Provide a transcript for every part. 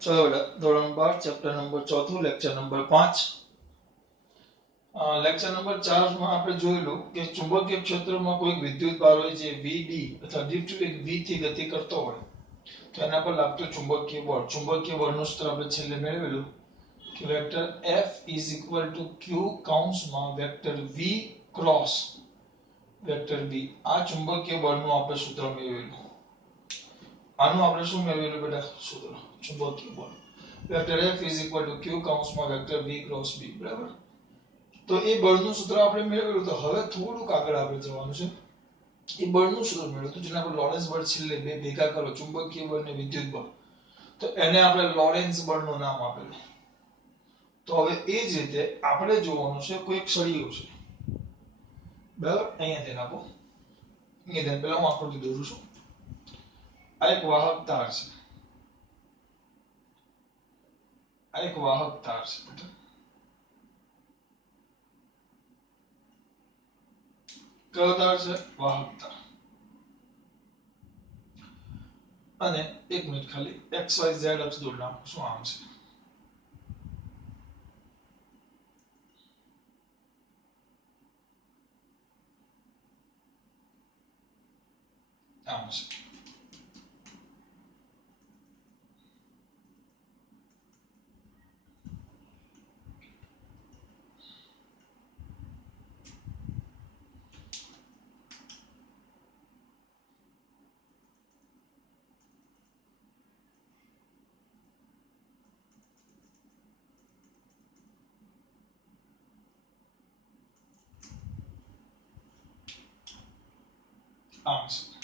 चलो बेटा धोरण 12 chapter number 4 lecture number 5 lecture number 4 માં આપણે જોયેલું કે ચુંબકીય ક્ષેત્રમાં કોઈ વિદ્યુત ભાર હોય જે VD અથવા દીઠ વેગ V થી ગતિ કરતો હોય તો એના પર લાગતું ચુંબકીય બળનું સૂત્ર આપણે છેલ્લે મેળવેલું કે વેક્ટર F Q કૌંસમાં vector V cross vector B આ ચુંબકીય બળનું આપણે સૂત્ર મેળવેલું આનું આપણે શું મેળવેલું બેટા સૂત્ર ચુંબકીય બળ વેક્ટર F Q કૌંસમાં વેક્ટર V ક્રોસ B બરાબર તો એ બળનું સૂત્ર આપણે મેળવેલું તો હવે થોડુંક આગળ આપણે જવાનું છે એ બળનું સૂત્ર મેળવ્યું તો જેના પર લોરેન્સ બળ છેલ્લે બે ભેગા કરો ચુંબકીય બળ અને વિદ્યુત બળ તો એને આપણે લોરેન્સ બળનું નામ આપેલું તો હવે એ જ રીતે આપણે જોવાનું છે કોઈ એક સળિયું છે બરાબર અહીંયા ધ્યાન આપો અહીંયા ધ્યાન પહેલા હું આકૃતિ દોરું છું આ એક વાહક તાર છે આ એક વાહક તાર છે બેટા કયો તાર છે વાહક તાર અને એક મિનિટ ખાલી એક્સ વાય ઝેડ અક્ષ દોરી નાખું શું આમ છે આમ છે આમ છે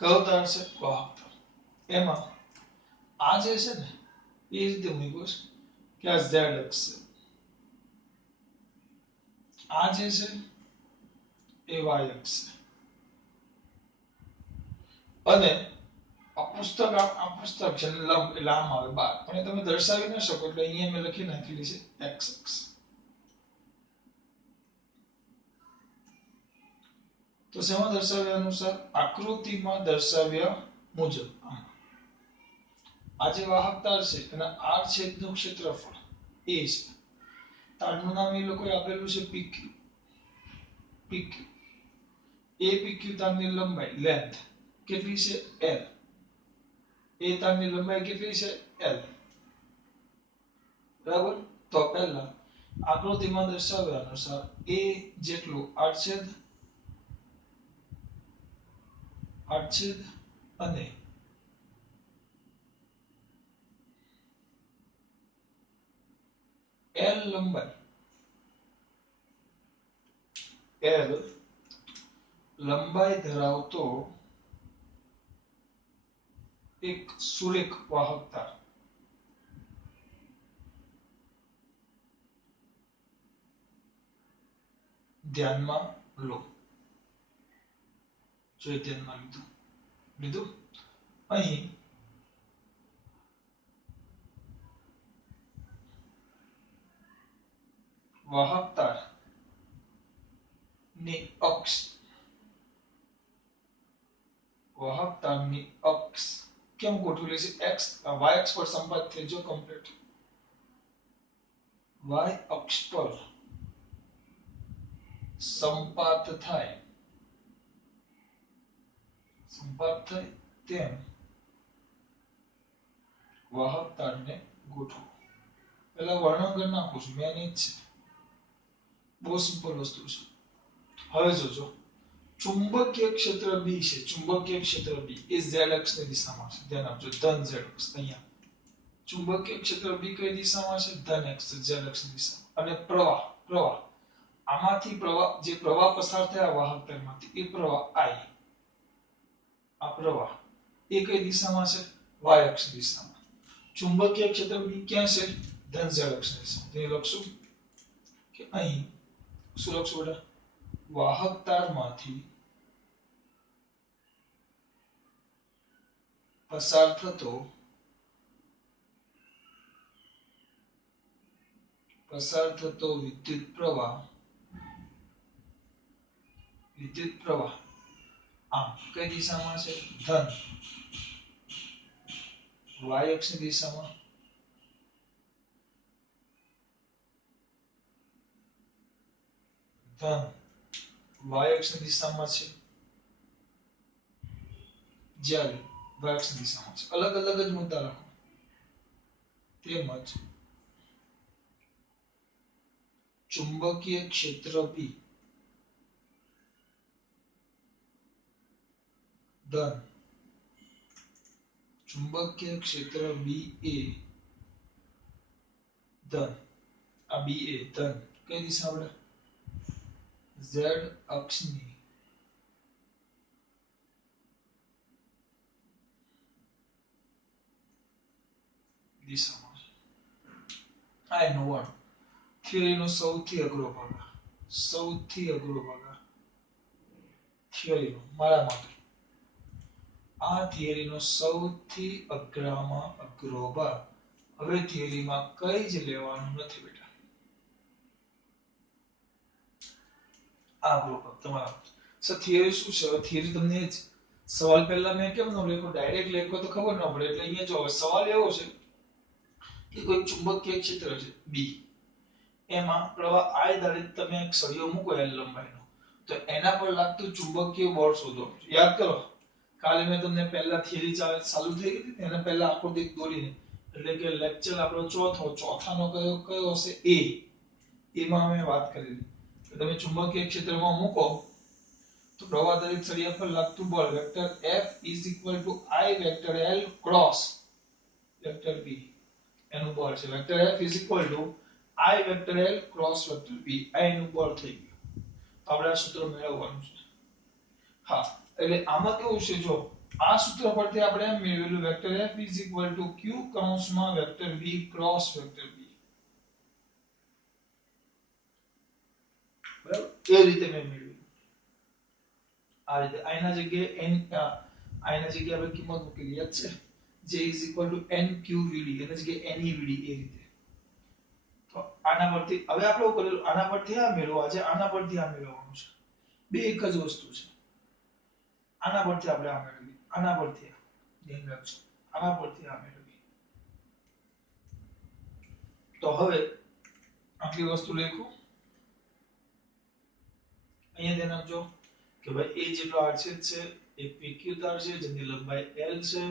કયો તાર છે વાહક તાર એમાં આ જે છે ને એ રીતે મૂક્યું છે કે આ ઝેડ અક્ષ છે આ જે છે એ વાય અક્ષ છે અને આ પુસ્તક છે લંબ એટલે આમ આવે બાર પણ એ તમે દર્શાવી ન શકો એટલે અહીંયા મેં લખી નાખેલી છે એક્સ અક્ષ તો શેમાં દર્શાવ્યા અનુસાર આકૃતિમાં દર્શાવ્યા મુજબ આ જે વાહક તાર છે એના આર છેદનું ક્ષેત્રફળ એ છે તારનું નામ એ લોકોએ આપેલું છે PQ PQ એ PQ તારની લંબાઈ લેન્થ કેટલી છે L એ તારની લંબાઈ કેટલી છે L બરાબર તો પહેલા આકૃતિમાં દર્શાવ્યા અનુસાર એ જેટલું આડછેદ અને L લંબાઈ ધરાવતો એક સુરેખ વાહક તાર ધ્યાનમાં લો જો ધ્યાનમાં લીધું અહીં વાહક તાર ની અક્ષ વાહક તારની અક્ષ કેમ ગોઠવેલી છે x y અક્ષ પર સંપાત થઈ જો કમ્પ્લીટ y અક્ષ પર સંપાત થાય તેમ વાહક તારને ગોઠવો પેલા વર્ણન કરી નાખું છું મેં જ છે બહુ સિમ્પલ વસ્તુ છે હવે જોજો ચુંબકીય ક્ષેત્ર B છે ચુંબકીય ક્ષેત્ર B એ z અક્ષની દિશામાં છે ધ્યાન આપજો ધન z અક્ષ અહીંયા ચુંબકીય ક્ષેત્ર B કઈ દિશામાં છે ધન x z અક્ષની દિશામાં અને પ્રવાહ આમાંથી જે પ્રવાહ પસાર થયા વાહક તારમાંથી એ પ્રવાહ I આ પ્રવાહ એ કઈ દિશામાં છે y અક્ષ દિશામાં ચુંબકીય ક્ષેત્ર B ક્યાં છે ધન z અક્ષની દિશામાં તે લખશું કે અહીં શું લખશું બેટા વાહક તારમાંથી પસાર થતો વિદ્યુત પ્રવાહ આમ કઈ દિશામાં છે ધન y અક્ષની દિશામાં ધન y અક્ષની દિશામાં છે, જ્યારે y અક્ષની દિશામાં છે. અલગ અલગ જ મુદ્દા લખો. તેમજ ચુંબકીય ક્ષેત્ર B ધન ચુંબકીય ક્ષેત્ર B એ ધન આ B એ ધન કઈ દિશા આપણે z અક્ષની દિશામાં છે. આ એનો વર્ણ થિયરીનો સૌથી અઘરો ભાગ, સૌથી અઘરો ભાગ થિયરીનો મારા માટે આ થિયરીનો સૌથી અઘરામાં અઘરો ભાગ. હવે થિયરીમાં કઈ જ લેવાનું નથી બેટા. આ અઘરો ભાગ તમારા સર થિયરી શું છે? થિયરી તમને સવાલ પહેલા મેં કેમ ન લખ્યો, ડાયરેક્ટ લખ્યો તો ખબર ન પડે. એટલે અહીંયા જો સવાલ એવો છે કે કોઈ ચુંબકીય ક્ષેત્ર છે બી, એમાં પ્રવાહ I ધારિત તમે એક સળિયો મૂકો L લંબાઈનો, તો એના પર લાગતું ચુંબકીય બળ શોધો. યાદ કરો કાલે મેં તમને પહેલા થિયરી ચાલુ થઈ ગઈ હતી એના પહેલા આકૃતિ દોરીને, એટલે કે લેક્ચર આપણો ચોથાનો કયો હશે એ, એમાં અમે વાત કરેલી કે તમે ચુંબકીય ક્ષેત્રમાં મૂકો તો પ્રવાહ ધારિત સળિયા પર લાગતું બળ vector F I vector L cross vector B એનું બળ છે. Vector F I vector L cross vector B આ એનું બળ થઈ ગયું. તો આપણે આ સૂત્ર મેળવવાનું છે. હા એટલે આમાં કેવું છે, જો આ સૂત્ર પરથી આપણે એમ મેળવેલું વેક્ટર F Q કૌંસમાં vector V cross vector B. બરાબર એ રીતે મેં મેળવ્યું. આ રીતે I ના જગ્યાએ n I ના જગ્યાએ આપણે કિંમત મૂકેલી યાદ છે J NQVD એના જગ્યાએ NEVD એ રીતે. તો આના પરથી હવે આપણે શું કરેલું, આના પરથી આ મેળવવા છે, આના પરથી આ મેળવવાનું છે. બે એક જ વસ્તુ છે. આના પરથી આપણે આ મેળવી, આના પરથી ધ્યાન રાખજો, આના પરથી આ મેળવી. તો હવે આટલી વસ્તુ લખો. અહીંયા ધ્યાન આપજો કે ભાઈ એ જેટલો આડછેદ છે એ PQ તાર છે જેની લંબાઈ L છે,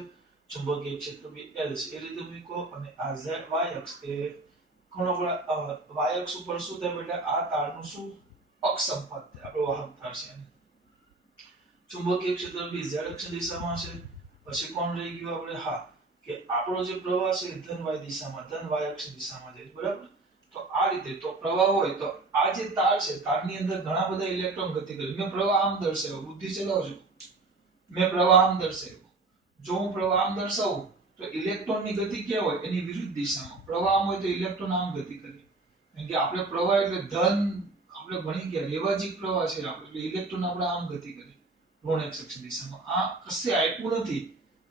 ચુંબકીય ક્ષેત્ર બી L છે. એ રીતે મૂકો અને આ Z Y અક્ષ એ કોણ આપણા Y અક્ષ ઉપર શું થાય બેટા, આ તારનું શું અક્ષ સંપાત થાય, આપણો વાહક તાર છે. ચુંબકીય ક્ષેત્ર બી Z અક્ષ દિશામાં છે. પછી કોણ રહી ગયું આપણે, હા કે આપણો જે પ્રવાહ છે ધન Y દિશામાં, ધન Y અક્ષ દિશામાં જાય, બરાબર. તો આ રીતે તો પ્રવાહ હોય તો આ જે તાર છે તારની અંદર ઘણા બધા ઇલેક્ટ્રોન ગતિ કરે. મેં પ્રવાહ આમ દર્શાવ્યો, બુદ્ધિ ચલાવજો. મેં પ્રવાહ આમ દર્શાવ્યો. જો હું પ્રવાહ આમ દર્શાવું તો ઇલેક્ટ્રોનની ગતિ ક્યાં હોય, એની વિરુદ્ધ દિશામાં. પ્રવાહ આમ હોય તો ઇલેક્ટ્રોન આમ ગતિ કરે. કારણ કે આપણે પ્રવાહ એટલે ધન આપણે ભણી ગયા રેવાજીક પ્રવાહ છે આપણે, એટલે ઇલેક્ટ્રોન આપણે આમ ગતિ કરે ઋણ x અક્ષ દિશામાં. આ કશે આપ્યું નથી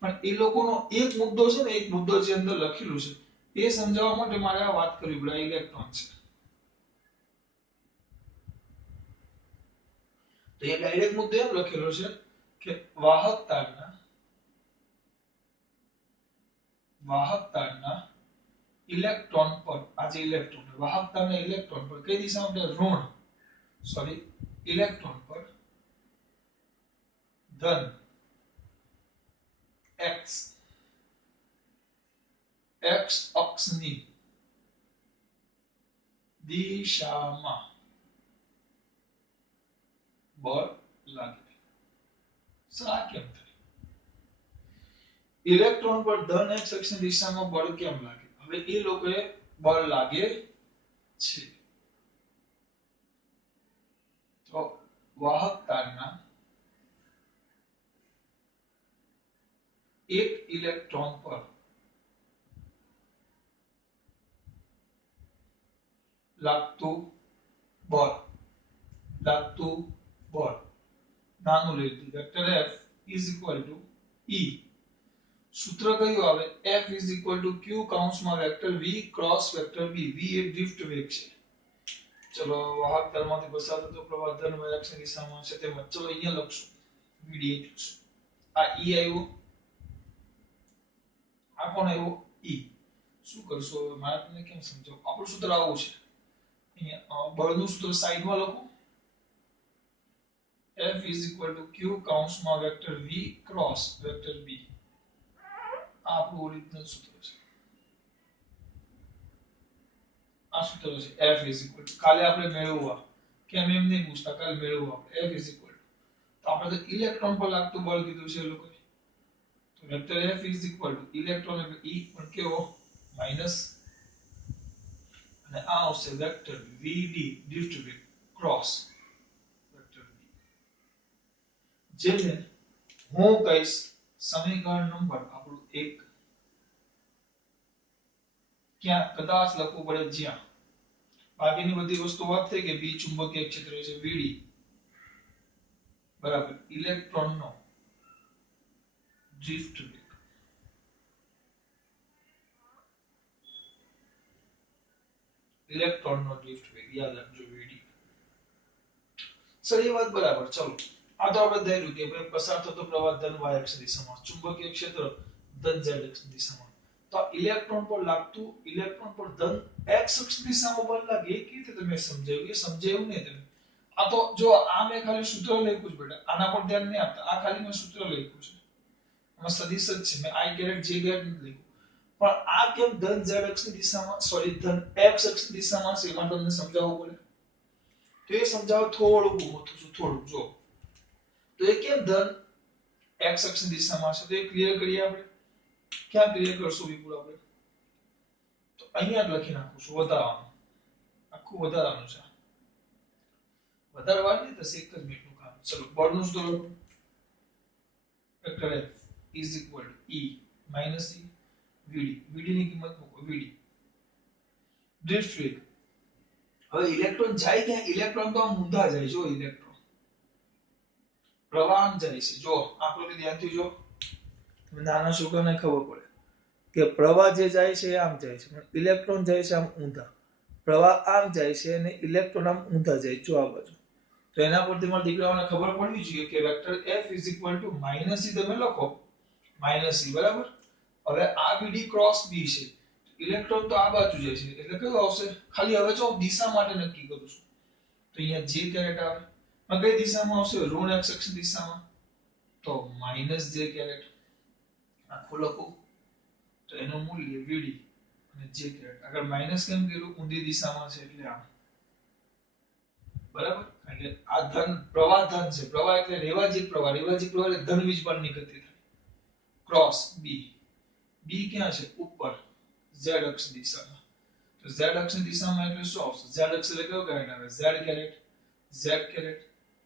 પણ એ લોકોનો એક મુદ્દો છે ને, એક મુદ્દો જે અંદર લખેલું છે એ સમજાવવા માટે મારે આ વાત કરવી પડે. ઇલેક્ટ્રોન છે તો એ ડાયરેક્ટ મુદ્દો એમ લખેલો છે કે વાહક તારના ઇલેક્ટ્રોન પર, આ જે ઇલેક્ટ્રોન વાહક તારના ઇલેક્ટ્રોન પર કઈ દિશામાં, ઋણ ઇલેક્ટ્રોન પર ધન x અક્ષની દિશામાં બળ લાગે. આ કેમ થાય? ઇલેક્ટ્રોન પર ધન x અક્ષની દિશામાં બળ કેમ લાગે? હવે એ લોકોએ બળ લાગે છે તો વાહક તારના એક ઇલેક્ટ્રોન પર લાગતું બળ નાનું લઈ લીધું. વેક્ટર F E સૂત્ર કયું આવે, F Q કૌંસમાં vector V cross vector B. V એ ડ્રિફ્ટ વેગ છે. ચલો વાહક તારમાંથી પસાર થતો પ્રવાહ ધન y અક્ષની દિશામાં છે તેમ. ચલો અહીંયા લખશું મીડિયેટ. આ E આવ્યો, આ કોણ આવ્યો E શું કરશો મારે તમને કેમ સમજાવું આપણું સૂત્ર આવું છે અહીંયા બળનું સૂત્ર સાઈડમાં લખો F is equal to Q કૌંસમાં vector V cross vector B આ આપણું ઓરિજિનલ સૂત્ર છે આ સૂત્ર છે F is equal to કાલે આપણે મેળવવા કેમ એમ નહીં પૂછતા કાલે મેળવવા F is equal to તો આપણે તો ઇલેક્ટ્રોન પર લાગતું બળ કીધું છે એ લોકોએ તો vector F is equal to electron એટલે E પણ કેવો માઈનસ અને આ આવશે vector VD distribute cross vector B જેને હું કહીશ સમીકરણ નંબર આપણું 1 ક્યાં કદાચ લખવું પડે જ્યાં બાકીની બધી વસ્તુ વાત થઈ કે બી ચુંબકીય ક્ષેત્ર છે VD બરાબર ઇલેક્ટ્રોનનો ડ્રિફ્ટ વેગ ઇલેક્ટ્રોનનો ડ્રિફ્ટ વેગ યાદ રાખજો VD સર એ વાત બરાબર ચલો આ તો આપણે ધર્યું કે ભાઈ પસાર થતો પ્રવાહ ધન y અક્ષ દિશામાં ચુંબકીય ક્ષેત્ર ધન z અક્ષ દિશામાં તો ઇલેક્ટ્રોન પર લાગતું ઇલેક્ટ્રોન પર ધન x અક્ષ દિશામાં બળ લાગે એ કેવી રીતે તમે સમજાવ્યું એ સમજાવ્યું નહીં તમે આ તો જો આ મેં ખાલી સૂત્ર લખ્યું છે બેટા આના પર ધ્યાન નહીં આપતા આ ખાલી મેં સૂત્ર લખ્યું છે આમાં સદિશ જ છે મેં I કેરેટ J કેરેટ નથી લખ્યું પણ આ કેમ ધન z અક્ષની દિશામાં સોરી ધન x અક્ષની દિશામાં છે એમાં તમને સમજાવવું પડે તો એ સમજાવ થોડું મોટું છું થોડું જો તો એ કેમ ધન x અક્ષની દિશામાં છે તો એ ક્લિયર કરીએ આપણે ક્યાં ક્લિયર કરશું વિપુલ આપણે તો અહીંયા જ લખી નાખું છું વધારવાનું આખું વધારવાનું છે વધારવાની તો એક જ મિનિટનું કામ ચલો બળનું સૂત્ર vector F is equal to E minus E VD ની કિંમત મૂકો VD ડ્રિફ્ટ વેગ હવે ઇલેક્ટ્રોન જાય ક્યાં ઇલેક્ટ્રોન તો આમ ઊંધા જાય જો ઇલેક્ટ્રોન પ્રવાહ આમ જાય છે જો આકૃતિ ધ્યાનથી જો નાના છોકરાને ખબર પડે કે પ્રવાહ જે જાય છે આમ જાય છે પણ ઇલેક્ટ્રોન જાય છે આમ ઊંધા પ્રવાહ આમ જાય છે અને ઇલેક્ટ્રોન આમ ઊંધા જાય જો આ બાજુ તો એના પરથી મારા દીકરાઓને ખબર પડવી જોઈએ કે vector F is equal to -e તમે લખો -e બરાબર હવે આ VD ક્રોસ B છે ઇલેક્ટ્રોન તો આ બાજુ જાય છે એટલે કયું આવશે ખાલી હવે જો દિશા માટે નક્કી કરું છું તો અહીંયા J કેરેટ આવે આ કઈ દિશામાં આવશે ઋણ x અક્ષ દિશામાં તો -j કેરેટ આખું લખું તો એનું મૂલ્ય VD અને J કેરેટ આગળ માઈનસ કેમ કર્યું ઊંધી દિશામાં છે એટલે આમ બરાબર એટલે આ ધન પ્રવાહ ધન છે પ્રવાહ એટલે રેવાજીક પ્રવાહ એટલે ધન વીજભારની ગતિ થાય ક્રોસ B ક્યાં છે ઉપર z અક્ષ દિશામાં તો z અક્ષ દિશામાં એટલે શું આવશે z અક્ષ એટલે કયો કેરેટ આવે z કેરેટ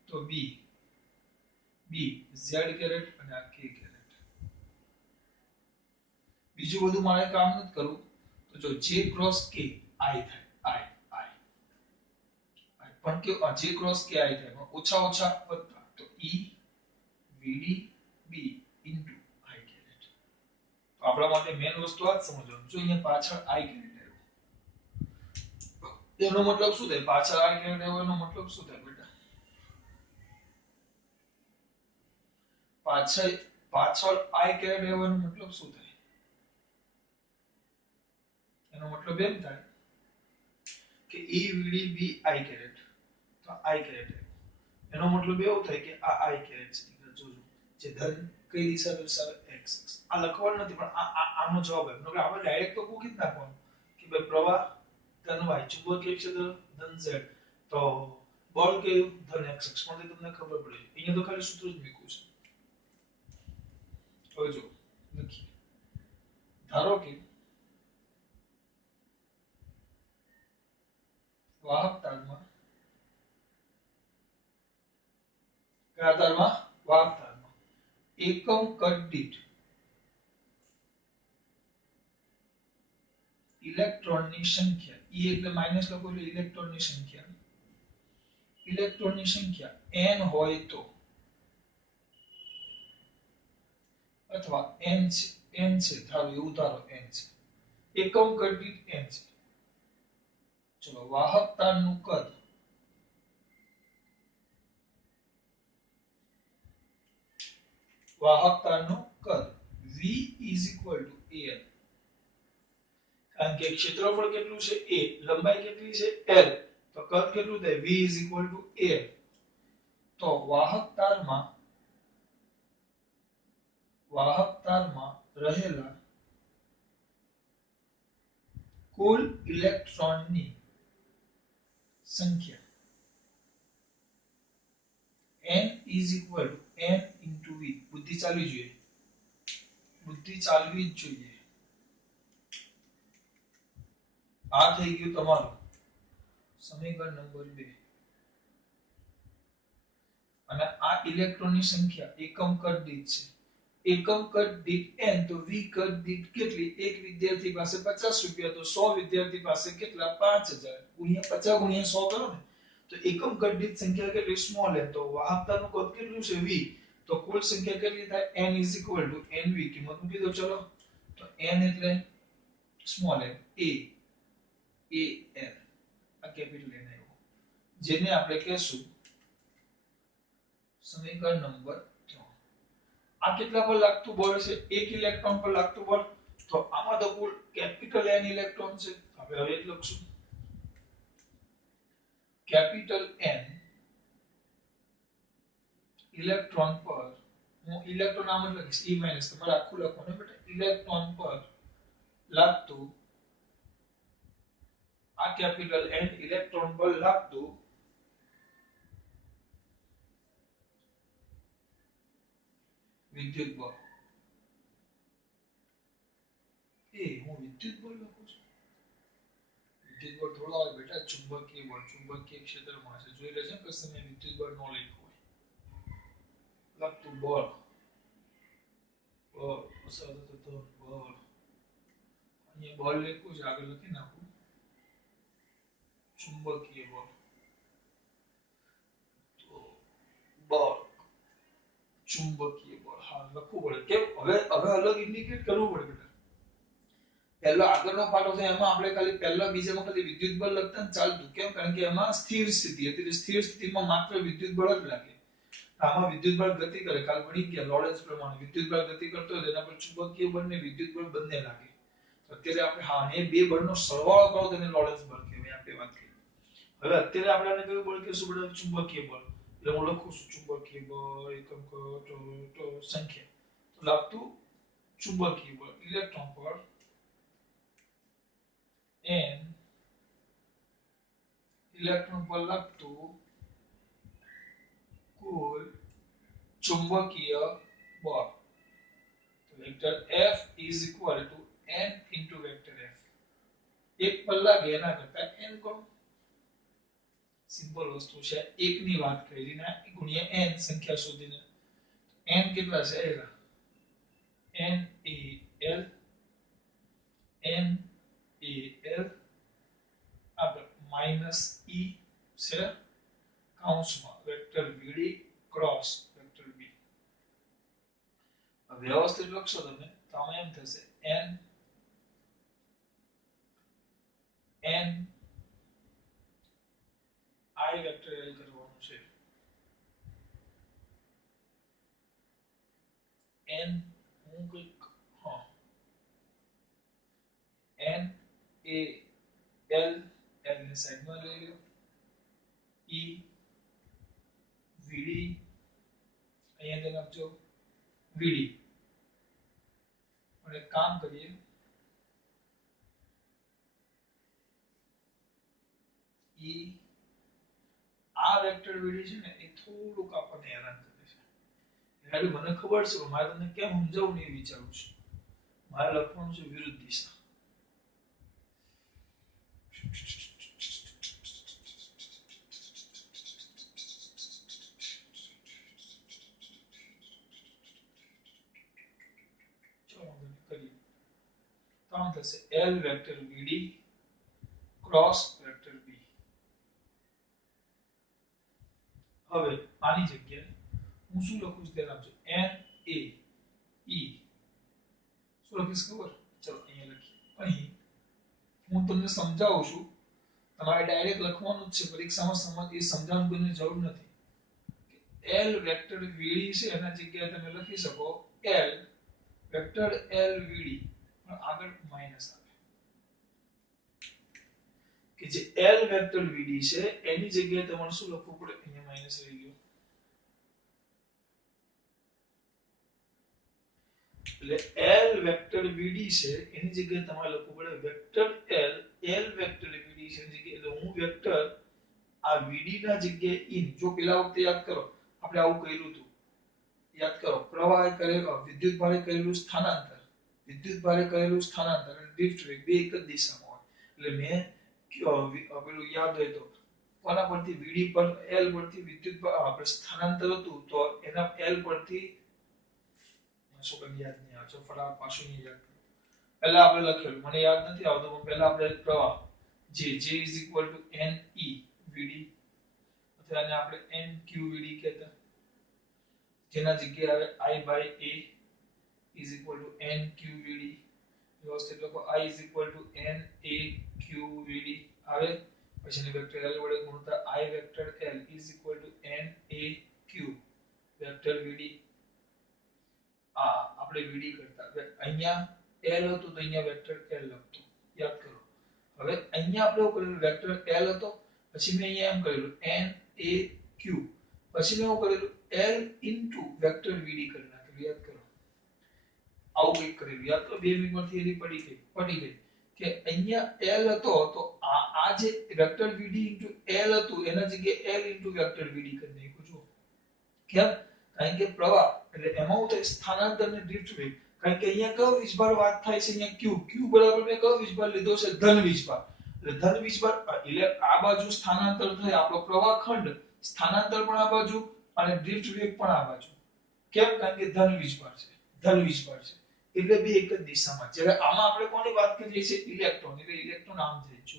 તો B z કેરેટ અને આ k કેરેટ બીજું બધું મારે કામ નથી કરવું તો જો j ક્રોસ k I થાય I પણ કે j ક્રોસ k I થાય પણ ઓછા ઓછા વધતા તો E VD B into I caret તો આપણા માટે મેઈન વસ્તુ આ જ સમજવાનું જો અહીંયા પાછળ I કેરેટ આવ્યો એનો મતલબ શું થાય પાછળ I કેરેટ આવ્યો એનો મતલબ શું થાય બેટા પાછળ I કેરેટ આવ્યો એનો મતલબ શું થાય એનો મતલબ એમ થાય કે E VD B I caret તો I કેરેટ એનો મતલબ એવો થાય કે આ I કેરેટ છે જોજો જે ધન કઈ દિશા દર્શાવે x આ લખવાનું નથી પણ આનો જવાબ આવ્યો નકર આપણે ડાયરેક્ટ તો મૂકી જ નાખવાનું કે ભાઈ પ્રવાહ ધન y ચુંબકીય ક્ષેત્ર ધન z તો બળ કયું ધન x પણ તમને ખબર પડે અહીંયા તો ખાલી સૂત્ર જ મૂક્યું છે હવે જો લખીએ ધારો કે વાહક તારમાં કયા તારમાં વાહક તારમાં એકમ કદ દીઠ ઇલેક્ટ્રોનની સંખ્યા E એટલે માઈનસ લખો એટલે ઇલેક્ટ્રોનની સંખ્યા n હોય તો અથવા n છે ધારો એવું ધારો n છે એકમ કદ દીઠ n છે ચલો વાહકતાનું કદ V is equal to AL કારણ કે ક્ષેત્રફળ કેટલું છે a, લંબાઈ કેટલી છે l, તો કદ કેટલું થાય v a. તો વાહક તારમાં રહેલા કુલ ઇલેક્ટ્રોનની સંખ્યા n n v. બુદ્ધિ ચાલવી જ જોઈએ. આ થઈ ગયું તમારું સમીકરણ નંબર 2. અને આ ઇલેક્ટ્રોનની સંખ્યા એકમ કદ દીઠ છે. એકમ કદ દીઠ n, તો v કદ દીઠ કેટલી? એક વિદ્યાર્થી પાસે 50 રૂપિયા, તો 100 વિદ્યાર્થી પાસે કેટલા? 5000 ગુણ્યા 50 ગુણ્યા 100 કરો ને, તો એકમ કદ દીઠ સંખ્યા કેટલી? Small n. તો વાહકતાનું કદ કેટલું છે? v. તો કુલ સંખ્યા કેટલી થાય? n nv. કિંમત મૂકી દો. ચલો, તો n એટલે સ્મોલ n, a n, આ કેપિટલ n આવ્યો, જેને આપણે કહેશું સમીકરણ નંબર 3. આ કેટલા પર લાગતું બળ છે? એક ઇલેક્ટ્રોન પર લાગતું બળ. તો આમાં તો કુલ કેપિટલ n ઇલેક્ટ્રોન છે. આપણે હવે જ લખશું કેપિટલ n ઇલેક્ટ્રોન પર. હું ઇલેક્ટ્રોન નામ જ લખીશ e માઈનસ, તમારે આખું લખવાનું બેટા. ઇલેક્ટ્રોન પર લાગતું, આ કેપિટલ n ઇલેક્ટ્રોન પર લાગતું વિદ્યુત બળ. હું વિદ્યુત બળ લખું છું. વિદ્યુત બળ થોડો આવે બેટા, ચુંબકીય બળ. ચુંબકીય ક્ષેત્રમાં છે, જોઈ લેજો કે તમે વિદ્યુત બળ નો લખ્યું હોય. લાગતું બળ બળ અહીંયા બળ લખ્યું છે, આગળ લખી નાખું ચુંબકીય બળ. તો બળ ચુંબકીય બળ, હા લખવું પડે. કેમ? હવે અલગ ઇન્ડિકેટ કરવું પડે બેટા. પહેલો આગળનો પાઠ હતો એમાં આપણે ખાલી પહેલા બીજામાં ખાલી વિદ્યુત બળ લખતા ને ચાલતું. કેમ? કારણ કે એમાં સ્થિર સ્થિતિ હતી, એટલે સ્થિર સ્થિતિમાં માત્ર વિદ્યુત બળ જ લાગે. આમાં વિદ્યુત બળ ગતિ કરે. કાલ ભણી ગયા લોરેન્સ પ્રમાણે વિદ્યુત બળ ગતિ કરતો હોય તેના પર ચુંબકીય બળ ને વિદ્યુત બળ બંને લાગે. અત્યારે આપણે હા એ બે બળનો સરવાળો કરો તેને લોરેન્સ બળ કહેવાય. આપણે વાત કરી. હવે અત્યારે આપણે આને કયું બળ કહેશું? બેટા ચુંબકીય બળ. એટલે હું લખું છું ચુંબકીય બળ એકમ કદ સંખ્યા. તો લાગતું ચુંબકીય બળ ઇલેક્ટ્રોન પર n ઇલેક્ટ્રોન પર લાગતું કુલ ચુંબકીય બળ. તો vector F n vector F. એક પર લાગે એના કરતા n ગણો. સિમ્પલ વસ્તુ છે. એક ની વાત કરી ને ગુણ્યા n સંખ્યા શોધીને. n કેટલા છે? n a l n a l આગળ માઈનસ e છે કૌંસમાં vector vd cross vector b. વ્યવસ્થિત લખશો તમે તો આમાં એમ થશે n i વેક્ટર l કરવાનું છે. n હું કઈક હા n a l l ને સાઈડમાં લઈ લો. e vd અહીંયા ધ્યાન આપજો vd. પણ એક કામ કરીએ, e આ વેક્ટર vd છે ને એ થોડુંક આપણને હેરાન કરે છે. એટલે મને ખબર છે પણ મારે તમને કેમ સમજાવવું ને એ વિચારું છું. મારે લખવાનું છે વિરુદ્ધ દિશા. આમ થશે l vector vd cross vector b. હવે આની જગ્યાએ હું શું લખું છું ધ્યાન આપજો. n a e શું લખીશ ખબર? ચલો અહીંયા લખીએ. અહીં હું તમને સમજાવું છું, તમારે ડાયરેક્ટ લખવાનું જ છે. પરીક્ષામાં એ સમજાવવાની જરૂર નથી. l વેક્ટર vd છે એના જગ્યાએ તમે લખી શકો l વેક્ટર l vd, પણ આગળ માઈનસ આવે. કે જે l વેક્ટર vd છે એની જગ્યાએ તમારે શું લખવું પડે, અહીંયા માઈનસ રહી ગયો, એટલે l વેક્ટર vd છે એની જગ્યાએ તમારે લખવું પડે વેક્ટર l વેક્ટર vd છે એની જગ્યાએ, એટલે હું વેક્ટર આ vd ના જગ્યાએ ઇન, જો પેલા વખતે યાદ કરો આપણે આવું કર્યું હતું, યાદ કરો પ્રવાહ કરેલો વિદ્યુત ભારે કરેલું સ્થાનાંતર, વિદ્યુત ભારે કરેલું સ્થાનાંતર અને ડ્રિફ્ટ વેગ બે એક જ દિશામાં હોય, એટલે મેં પેલું યાદ હોય તો કોના પરથી vd પર l પરથી વિદ્યુત આપણે સ્થાનાંતર હતું તો એના l પરથી શું કઈ યાદ નહીં આવે, ફટાફટ પાછું નહીં યાદ કરો, પહેલા આપણે લખેલું મને યાદ નથી આવતું પણ પહેલા આપણે પ્રવાહ j ne vd અથવા આને આપણે nqvd કહેતા, જેના જગ્યાએ આવે I by A is equal to nqvd, વ્યવસ્થિત લખો I is equal to naqvd આવે, પછી ને વેક્ટર l વડે ગુણતા I vector l is equal to naq vector vd, આ આપણે vd કરતા, હવે અહીંયા l હતું તો અહીંયા વેક્ટર l લખતો, યાદ કરો, હવે અહીંયા આપણે એવું કરેલું વેક્ટર l હતો, પછી મેં અહીંયા એમ કરેલું naq, પછી મેં એવું કરેલું l into વેક્ટર vd કરી નાખેલું, યાદ કરો આવું કંઈક કરેલું, યાદ કરો 2 મિનિટમાં થિયરી પડી ગઈ કે અહીંયા l હતો તો આ જે વેક્ટર vd into l હતું એના જગ્યાએ l into વેક્ટર vd કરી નાખ્યું છું, કેમ, કારણ કે પ્રવાહ એટલે એમાં હું સ્થાનાંતર અને ડ્રિફ્ટ વેગ, કારણ કે અહીંયા કયો વીજભાર વાત થાય છે, અહીંયા q બરાબર મેં કયો વીજભાર લીધો છે, ધન વીજભાર, એટલે ધન વીજભાર એટલે આ બાજુ સ્થાનાંતર થાય આપણો પ્રવાહ ખંડ, સ્થાનાંતર પણ આ બાજુ અને ડ્રિફ્ટ વેગ પણ આ બાજુ, કેમ, કારણ કે ધન વીજભાર છે, એટલે બે એક જ દિશામાં, જ્યારે આમાં આપણે કોની વાત કરીએ છીએ, ઇલેક્ટ્રોન, એટલે ઇલેક્ટ્રોન આમ જાય છે,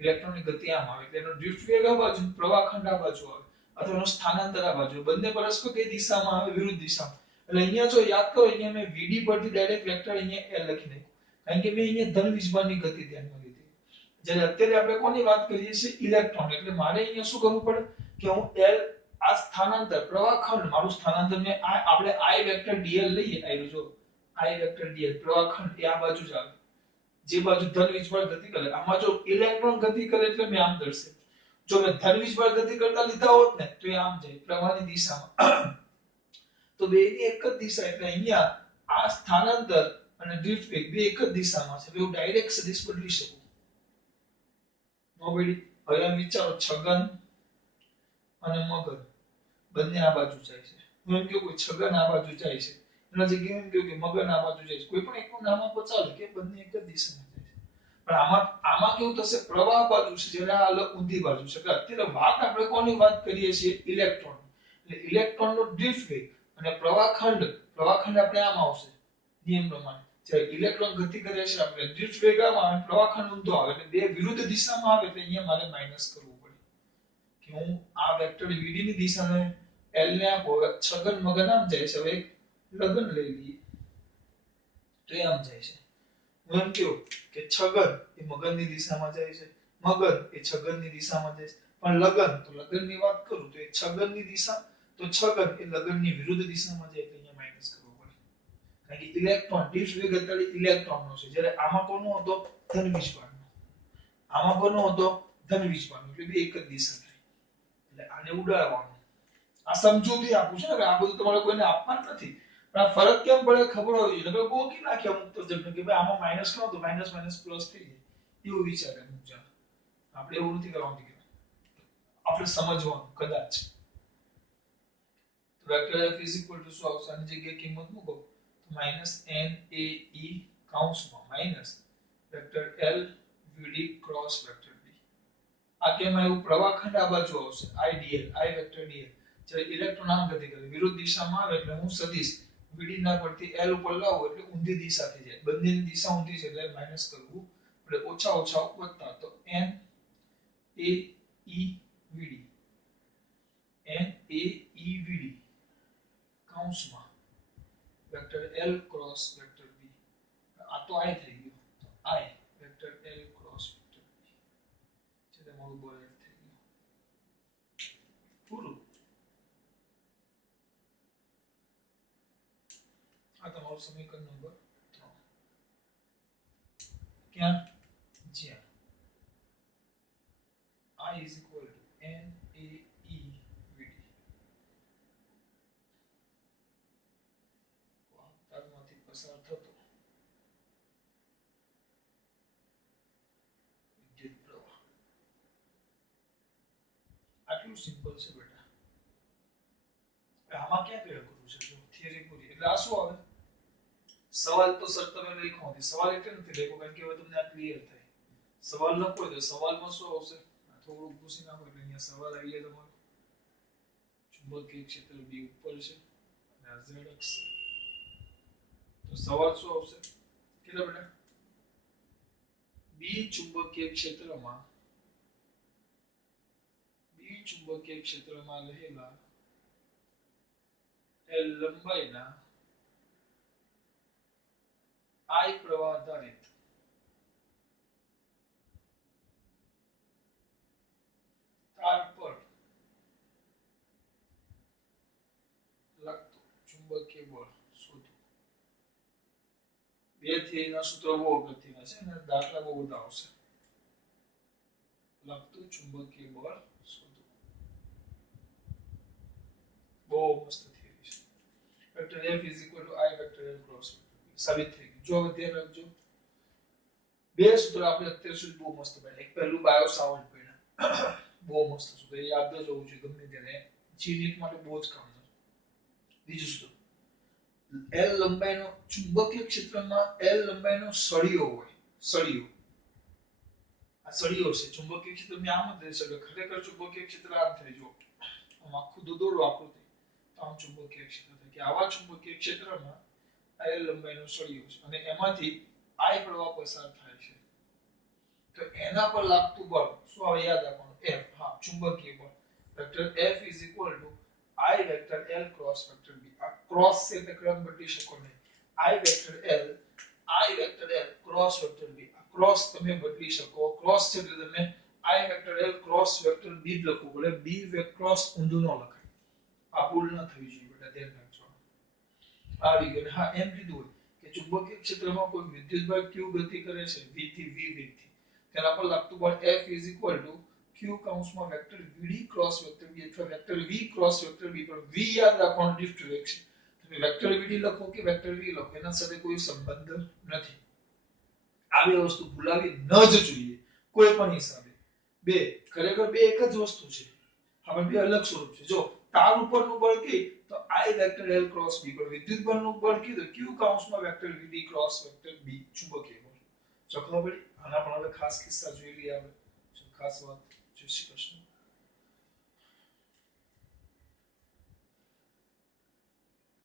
ઇલેક્ટ્રોનની ગતિ આમ આવે એટલે એનો ડ્રિફ્ટ વેગ આ બાજુ, પ્રવાહ ખંડ આ બાજુ આવે, અથવા એનું સ્થાનાંતર આ બાજુ, બંને પરસ્પર કઈ દિશામાં આવે, વિરુદ્ધ દિશામાં, એટલે અહીંયા જો યાદ કરો અહીંયા મેં vd પરથી ડાયરેક્ટ વેક્ટર અહીંયા l લખી નાખ્યું, કારણ કે મેં અહીંયા ધન વીજભારની ગતિ ધ્યાનમાં લીધી, જ્યારે અત્યારે આપણે કોની વાત કરીએ છીએ, ઇલેક્ટ્રોન, એટલે મારે અહીંયા શું કરવું પડે કે હું l આ સ્થાનાંતર પ્રવાહ ખંડ, મારું સ્થાનાંતર મેં આપણે I વેક્ટર dl લઈએ, આયરો જો I વેક્ટર dl પ્રવાહ ખંડ એ આ બાજુ જ આવે, જે બાજુ ધન વીજભાર ગતિ કરે, આમાં જો ઇલેક્ટ્રોન ગતિ કરે એટલે મેં આમ દર્શાવ્યું, જો મેં ધન વીજભાર ગતિ કરતા લીધા હોત ને તો એ આમ જાય પ્રવાહની દિશામાં, તો બેની એક જ દિશા, એટલે અહીંયા આ સ્થાનાંતર અને ડ્રિફ્ટ વેગ બે એક જ દિશામાં છે, એટલે હું ડાયરેક્ટ સદિશ બદલી શકું, નો બડી, હવે એમ વિચારો છગન અને મગન બંને આ બાજુ જાય છે, હું એમ કહું કે છગન આ બાજુ જાય છે, એના જગ્યાએ એમ કહું કે મગન આ બાજુ જાય છે, કોઈ પણ એકનું નામ આપો ચાલે કે બંને એક જ દિશામાં જાય છે, પણ આમાં કેવું થશે, પ્રવાહ બાજુ છે જેના અલગ ઊંધી બાજુ છે, એટલે અત્યારે વાત આપણે કોની વાત કરીએ છીએ, ઇલેક્ટ્રોન, એટલે ઇલેક્ટ્રોનનો ડ્રિફ્ટ વેગ અને પ્રવાહ ખંડ આપણે આમ આવશે નિયમ પ્રમાણે, જ્યારે ઇલેક્ટ્રોન ગતિ કરે છે આપણે ડ્રિફ્ટ વેગ આમ આવે, પ્રવાહ ખંડ ઊંધો આવે, એટલે બે વિરુદ્ધ દિશામાં આવે, એટલે અહીંયા મારે માઈનસ કરવું પડે કે હું આ વેક્ટર vd ની દિશાને l ને આપો, છગન મગન આમ જાય છે, હવે લગન લઈ લઈએ તો એ આમ જાય છે, હું એમ કહું કે છગન એ મગનની દિશામાં જાય છે, મગન એ છગનની દિશામાં જાય છે, પણ લગન તો લગનની વાત કરું તો એ છગનની દિશા, તો છગન એ લગનની વિરુદ્ધ દિશામાં જાય, એટલે અહીંયા માઈનસ કરવું પડે, કારણ કે ઇલેક્ટ્રોન ડ્રિફ્ટ વેગ અત્યારે ઇલેક્ટ્રોનનો છે, જ્યારે આમાં કોનો હતો, ધન વીજભારનો, આમાં કોનો હતો, ધન વીજભારનો, એટલે બે એક જ દિશા થાય, એટલે આને ઉડાડવાનું, આ સમજૂતી આપું છું ને, આ બધું તમારે કોઈને આપવાનું નથી, પણ આ ફરક કેમ પડે ખબર હોવી જોઈએ, તમે ગોખી નાખ્યા અમુક તો જમને કે ભાઈ આમાં માઈનસ કરો તો માઈનસ માઈનસ પ્લસ થઈ જાય, એવું વિચારે અમુક જણ, આપણે એવું નથી કરવાનું, આપણે સમજવાનું કદાચ, તો vector f is equal to શું આવશે, આની જગ્યાએ કિંમત મૂકો તો માઈનસ n a e કૌંસમાં minus vector l vd cross vector d, આ કેમ આવ્યું, પ્રવાહ ખંડ આ બાજુ આવશે I dl, I vector dl, જ્યારે ઇલેક્ટ્રોન આમ ગતિ કરે વિરુદ્ધ દિશામાં આવે, એટલે હું સદિશ vd ના પરથી l ઉપર લાવું એટલે ઊંધી દિશા થઈ જાય, બંનેની દિશા ઊંધી છે એટલે માઈનસ કરવું એટલે ઓછા ઓછા વધતા, તો n a e vd, n a e vd કૌંસમાં vector l cross vector b, આ તો I થઈ ગયું, તો I vector l cross vector b છે, તમારું બોલ થઈ ગયું પૂરું, આ તમારું સમીકરણ નંબર 3, ક્યાં, જ્યાં કેટલું સિમ્પલ છે બેટા. આમાં ક્યાં કઈ અઘરું છે? જો થિયરી પૂરી એટલે આ શું આવે? સવાલ તો સર તમે લખો નથી. સવાલ એટલે નથી લખ્યો કારણ કે હવે તમને આ ક્લિયર થાય. સવાલ લખો તો સવાલમાં શું આવશે? થોડું પૂછી નાખો એટલે અહીંયા સવાલ આવી જાય તમારો. ચુંબકીય ક્ષેત્ર B ઉપર છે અને આ z અક્ષ છે. તો સવાલ શું આવશે? કેટલા બેટા? B ચુંબકીય ક્ષેત્રમાં રહેલા L લંબાઈના I પ્રવાહ આધારિત તાર પર લાગતું ચુંબકીય બળ શોધો. બે થિયરીના સૂત્રો બહુ અગત્યના છે અને દાખલા બહુ બધા આવશે. લાગતું ચુંબકીય બળ શોધો. બહુ મસ્ત થિયરી છે. Vector F I vector L cross સાબિત થઈ ગયું. જો હવે ધ્યાન રાખજો. બે સૂત્ર આપણે અત્યાર સુધી બહુ મસ્ત પડ્યા. એક પહેલું બાયો સાવર્ટ પડ્યા. બહુ મસ્ત સૂત્ર. એ યાદ જ હોવું જોઈએ ગમે ત્યારે. જીનીટ માટે બહુ જ કામ છે. બીજું સૂત્ર L લંબાઈનો ચુંબકીય ક્ષેત્રમાં L લંબાઈનો સળિયો હોય. સળિયો. આ સળિયો છે. ચુંબકીય ક્ષેત્રમાં આમ જ રહેશે. ખરેખર ચુંબકીય ક્ષેત્ર આમ થઈ જો. આમ આખું દોરો આકૃતિ. આમ ચુંબકીય ક્ષેત્ર થાય કે આવા ચુંબકીય ક્ષેત્રમાં L લંબાઈનો સળિયો છે અને એમાંથી I પ્રવાહ પસાર થાય છે. તો એના પર લાગતું બળ શું આવે યાદ રાખવાનું? F. હા, ચુંબકીય બળ. Vector F I vector L cross vector B. આ ક્રોસ છે એટલે ક્રમ બદલી શકો નહીં. I vector L cross vector B. આ ક્રોસ તમે બદલી શકો. ક્રોસ છે એટલે તમે I vector L cross vector B લખવું પડે. B વેક્ટર ક્રોસ ઊંધું ન લખાય. આ ભૂલ ન થવી જોઈએ બેટા, ધ્યાન રાખજો. આવી ગયું. હા, એમ કીધું હોય કે ચુંબકીય ક્ષેત્રમાં કોઈ વિદ્યુતભાર q ગતિ કરે છે v થી v વેગથી. તેના પર લાગતું બળ F q કૌંસમાં vector vd cross vector b અથવા vector v cross vector b. પર v યાદ રાખવાનું ડિફ્ટ વેગ છે. તમે વેક્ટર vd લખો કે વેક્ટર v લખો એના સાથે કોઈ સંબંધ નથી. આવી વસ્તુ ભૂલાવી ન જ જોઈએ કોઈ પણ હિસાબે. બે ખરેખર બે એક જ વસ્તુ છે. હવે બે અલગ સ્વરૂપ છે. જો તાર ઉપરનું બળ કે તો I vector L cross B પર વિદ્યુત બળનું બળ કીધું q કૌંસમાં vector vd cross vector b ચુંબકીય બળ. ચકલા પડી. આના પણ હવે ખાસ કિસ્સા જોઈ લઈએ આપણે. ખાસ વાત. જય શ્રી કૃષ્ણ.